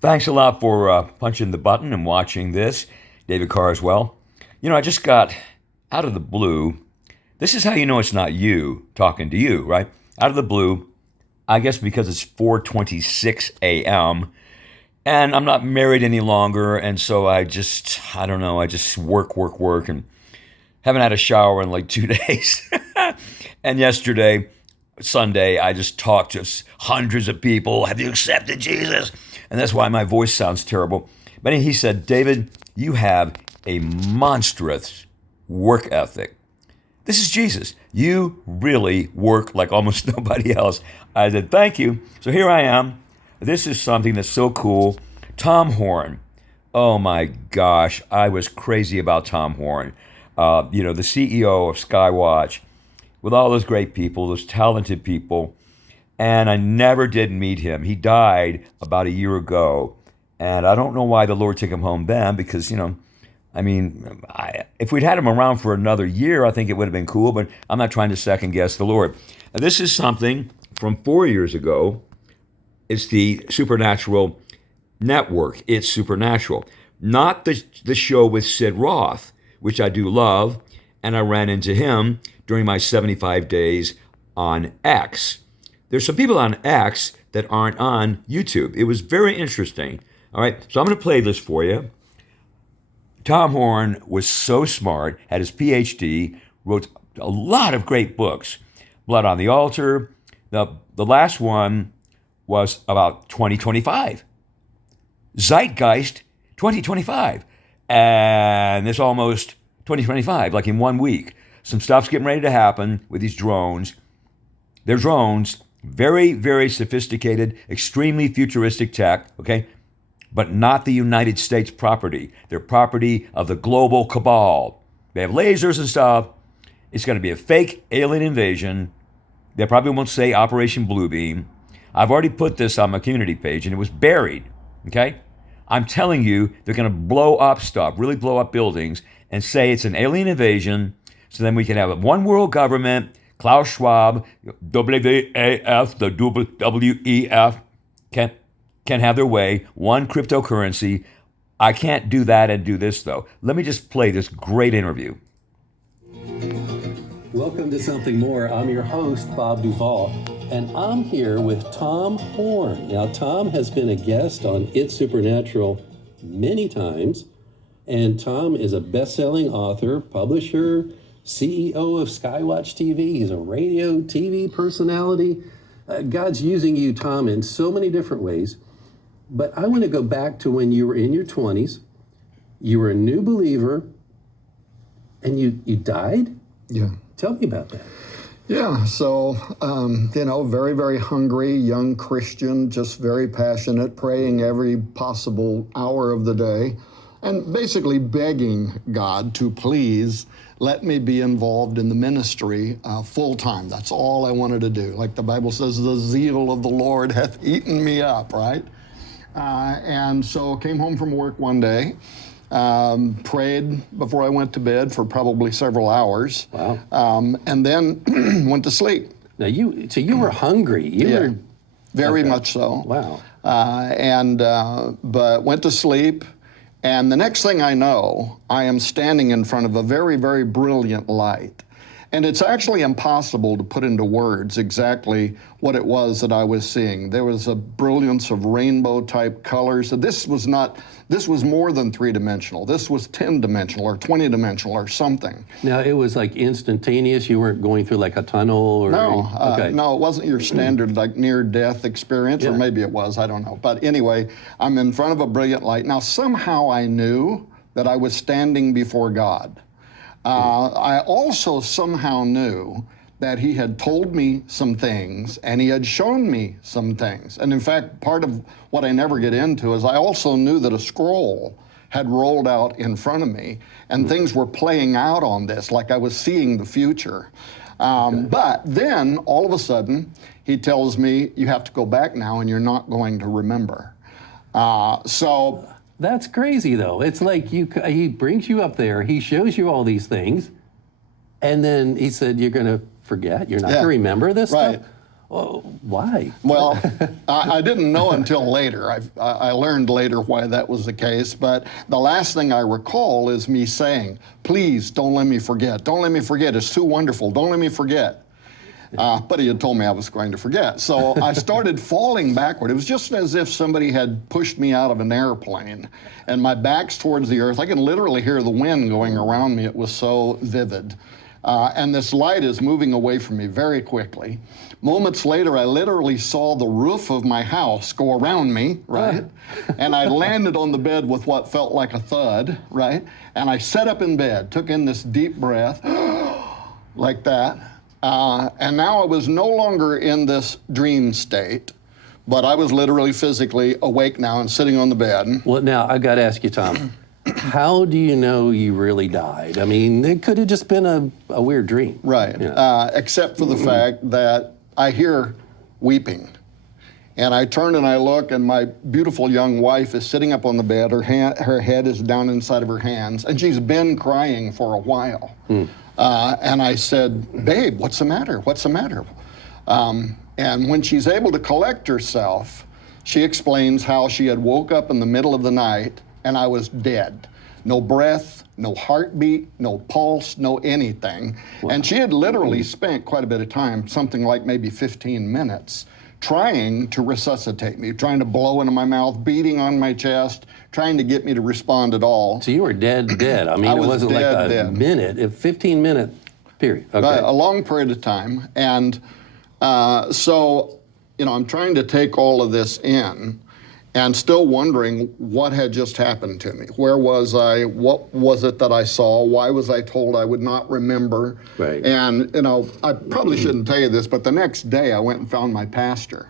Thanks a lot for punching the button and watching this, David Carswell. I just got out of the blue. This is how you know it's not you talking to you, right? Out of the blue, I guess because it's 4:26 a.m. and I'm not married any longer, and so I just work, and haven't had a shower in like 2 days. And yesterday, Sunday, I just talked to hundreds of people. Have you accepted Jesus? And that's why my voice sounds terrible. But he said, David, you have a monstrous work ethic. This is Jesus. You really work like almost nobody else. I said, thank you. So here I am. This is something that's so cool. Tom Horn. Oh my gosh, I was crazy about Tom Horn. The CEO of Skywatch, with all those great people, those talented people. And I never did meet him. He died about a year ago. And I don't know why the Lord took him home then, because, if we'd had him around for another year, I think it would have been cool, but I'm not trying to second guess the Lord. Now, this is something from 4 years ago. It's the Supernatural Network. It's Supernatural. Not the show with Sid Roth, which I do love, and I ran into him during my 75 days on X. There's some people on X that aren't on YouTube. It was very interesting. All right, so I'm going to play this for you. Tom Horn was so smart, had his PhD, wrote a lot of great books. Blood on the Altar. The last one was about 2025. Zeitgeist 2025. And it's almost 2025, like in 1 week. Some stuff's getting ready to happen with these drones. They're drones. Very, very sophisticated, extremely futuristic tech, okay? But not the United States property. They're property of the global cabal. They have lasers and stuff. It's going to be a fake alien invasion. They probably won't say Operation Bluebeam. I've already put this on my community page, and it was buried, okay? I'm telling you, they're going to blow up stuff, really blow up buildings, and say it's an alien invasion, so then we can have a one world government. Klaus Schwab, WAF, the WEF can have their way. One cryptocurrency. I can't do that and do this, though. Let me just play this great interview. Welcome to Something More. I'm your host, Bob Duvall, and I'm here with Tom Horn. Now, Tom has been a guest on It's Supernatural many times, and Tom is a best-selling author, publisher, CEO of Skywatch TV. He's a radio, TV personality. God's using you, Tom, in so many different ways. But I want to go back to when you were in your 20s. You were a new believer, and you died? Yeah. Tell me about that. Yeah, so, very, very hungry, young Christian, just very passionate, praying every possible hour of the day, and basically begging God to please let me be involved in the ministry full time. That's all I wanted to do. Like the Bible says, the zeal of the Lord hath eaten me up, right? And so came home from work one day, prayed before I went to bed for probably several hours. Wow. And then went to sleep. Now you were hungry. You were very much so. Wow. But went to sleep. And the next thing I know, I am standing in front of a very, very brilliant light. And it's actually impossible to put into words exactly what it was that I was seeing. There was a brilliance of rainbow-type colors. This was more than three-dimensional. This was 10-dimensional or 20-dimensional or something. Now, it was like instantaneous? You weren't going through like a tunnel? Or No, okay. No, it wasn't your standard like near-death experience, or maybe it was, I don't know. But anyway, I'm in front of a brilliant light. Now, somehow I knew that I was standing before God. I also somehow knew that he had told me some things and he had shown me some things. And in fact, part of what I never get into is I also knew that a scroll had rolled out in front of me and things were playing out on this, like I was seeing the future. But then all of a sudden, he tells me, you have to go back now and you're not going to remember. That's crazy, though. It's like he brings you up there, he shows you all these things, and then he said, you're going to forget, you're not going to remember this stuff? Oh, why? Well, I didn't know until later. I learned later why that was the case. But the last thing I recall is me saying, please don't let me forget. Don't let me forget. It's too wonderful. Don't let me forget. But he had told me I was going to forget. So I started falling backward. It was just as if somebody had pushed me out of an airplane and my back's towards the earth. I can literally hear the wind going around me. It was so vivid. And this light is moving away from me very quickly. Moments later, I literally saw the roof of my house go around me, right? And I landed on the bed with what felt like a thud, right? And I sat up in bed, took in this deep breath, like that. And now I was no longer in this dream state, but I was literally physically awake now and sitting on the bed. Well, now I got to ask you, Tom, how do you know you really died? I mean, it could have just been a weird dream. Right, Yeah. Except for the fact that I hear weeping. And I turn and I look, and my beautiful young wife is sitting up on the bed. Her head is down inside of her hands, and she's been crying for a while. And I said, babe, what's the matter? What's the matter? And when she's able to collect herself, she explains how she had woke up in the middle of the night and I was dead. No breath, no heartbeat, no pulse, no anything. Wow. And she had literally spent quite a bit of time, something like maybe 15 minutes, trying to resuscitate me, trying to blow into my mouth, beating on my chest, trying to get me to respond at all. So you were dead. I mean, it wasn't like a minute, a 15-minute period. Okay. A long period of time. And so, I'm trying to take all of this in and still wondering what had just happened to me. Where was I? What was it that I saw? Why was I told I would not remember? Right. And, I probably shouldn't tell you this, but the next day I went and found my pastor,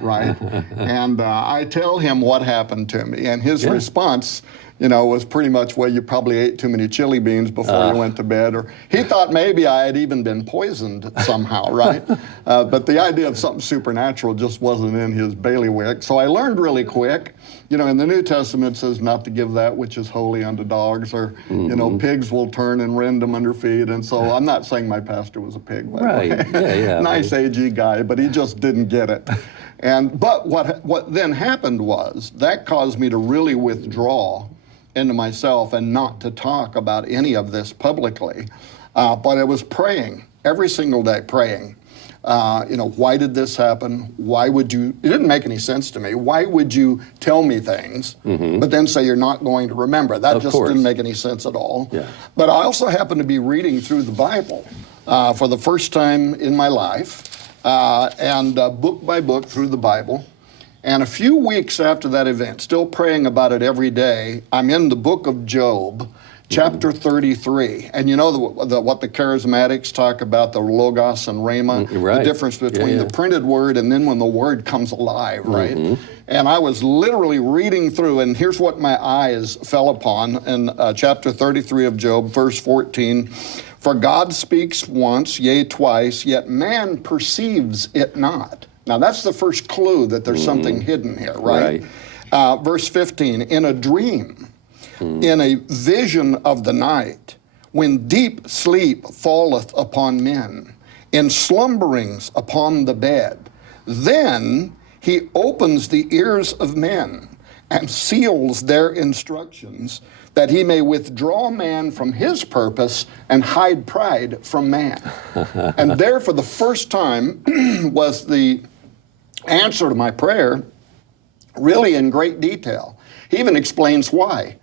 right? And I tell him what happened to me. And his response, was pretty much, well, you probably ate too many chili beans before you went to bed. Or he thought maybe I had even been poisoned somehow, right? But the idea of something supernatural just wasn't in his bailiwick. So I learned really quick. In the New Testament it says not to give that which is holy unto dogs, or, pigs will turn and rend them under feet. And so I'm not saying my pastor was a pig, by the way. Yeah. Nice AG guy, but he just didn't get it. But what then happened was that caused me to really withdraw into myself and not to talk about any of this publicly. But I was praying every single day, praying. Why did this happen? Why would you? It didn't make any sense to me. Why would you tell me things, but then say you're not going to remember? That just didn't make any sense at all. Yeah. But I also happened to be reading through the Bible for the first time in my life, and book by book through the Bible. And a few weeks after that event, still praying about it every day, I'm in the book of Job, chapter 33. And what the charismatics talk about, the logos and rhema, the difference between the printed word and then when the word comes alive, right? And I was literally reading through, and here's what my eyes fell upon in chapter 33 of Job, verse 14. For God speaks once, yea, twice, yet man perceives it not. Now, that's the first clue that there's something hidden here, right? Verse 15, in a dream, in a vision of the night, when deep sleep falleth upon men, in slumberings upon the bed, then he opens the ears of men and seals their instructions, that he may withdraw man from his purpose and hide pride from man. And there, for the first time, was the answer to my prayer, really in great detail. He even explains why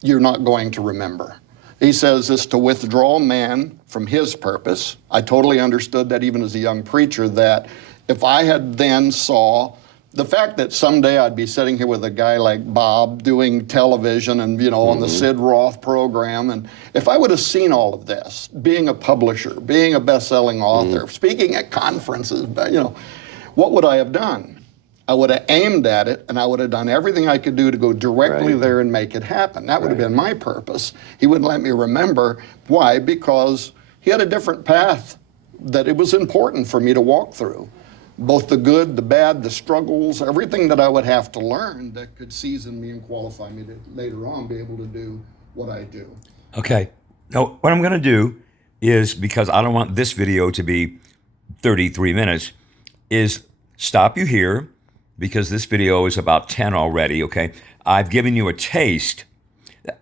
you're not going to remember. He says it's to withdraw man from his purpose. I totally understood that even as a young preacher, that if I had then saw the fact that someday I'd be sitting here with a guy like Bob doing television and, on the Sid Roth program, and if I would have seen all of this, being a publisher, being a best-selling author, speaking at conferences, what would I have done? I would have aimed at it, and I would have done everything I could do to go directly there and make it happen. That would have been my purpose. He wouldn't let me remember. Why? Because he had a different path that it was important for me to walk through. Both the good, the bad, the struggles, everything that I would have to learn that could season me and qualify me to later on be able to do what I do. Okay. Now, what I'm going to do is, because I don't want this video to be 33 minutes, is stop you here because this video is about 10 already, okay? I've given you a taste.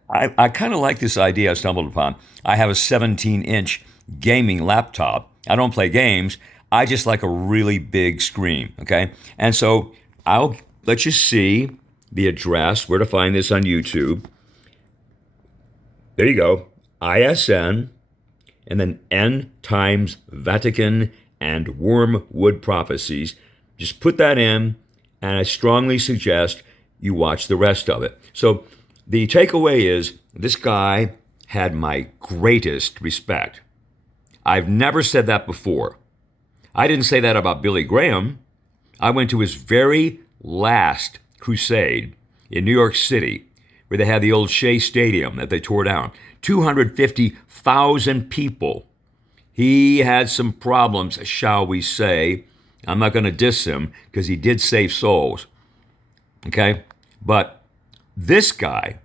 I kind of like this idea I stumbled upon. I have a 17-inch gaming laptop. I don't play games. I just like a really big screen, okay? And so I'll let you see the address, where to find this on YouTube. There you go, ISN, and then N times Vatican and Wormwood Prophecies. Just put that in, and I strongly suggest you watch the rest of it. So the takeaway is this guy had my greatest respect. I've never said that before. I didn't say that about Billy Graham. I went to his very last crusade in New York City, where they had the old Shea Stadium that they tore down. 250,000 people. He had some problems, shall we say. I'm not going to diss him because he did save souls. Okay? But this guy,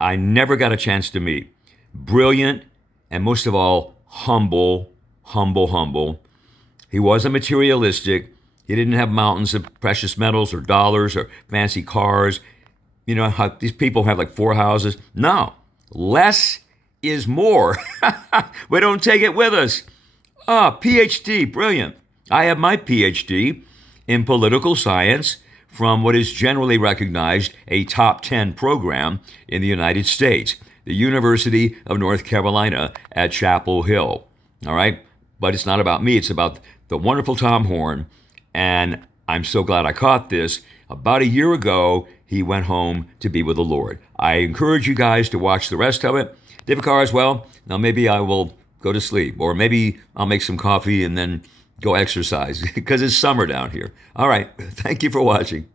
I never got a chance to meet. Brilliant, and most of all, humble. He wasn't materialistic. He didn't have mountains of precious metals or dollars or fancy cars. You know how these people have like 4 houses? No, less is more. We don't take it with us. PhD, brilliant. I have my PhD in political science from what is generally recognized a top 10 program in the United States, the University of North Carolina at Chapel Hill. All right? But it's not about me. It's about the wonderful Tom Horn. And I'm so glad I caught this. About a year ago, he went home to be with the Lord. I encourage you guys to watch the rest of it. David Carswell, now maybe I will go to sleep, or maybe I'll make some coffee and then go exercise because it's summer down here. All right. Thank you for watching.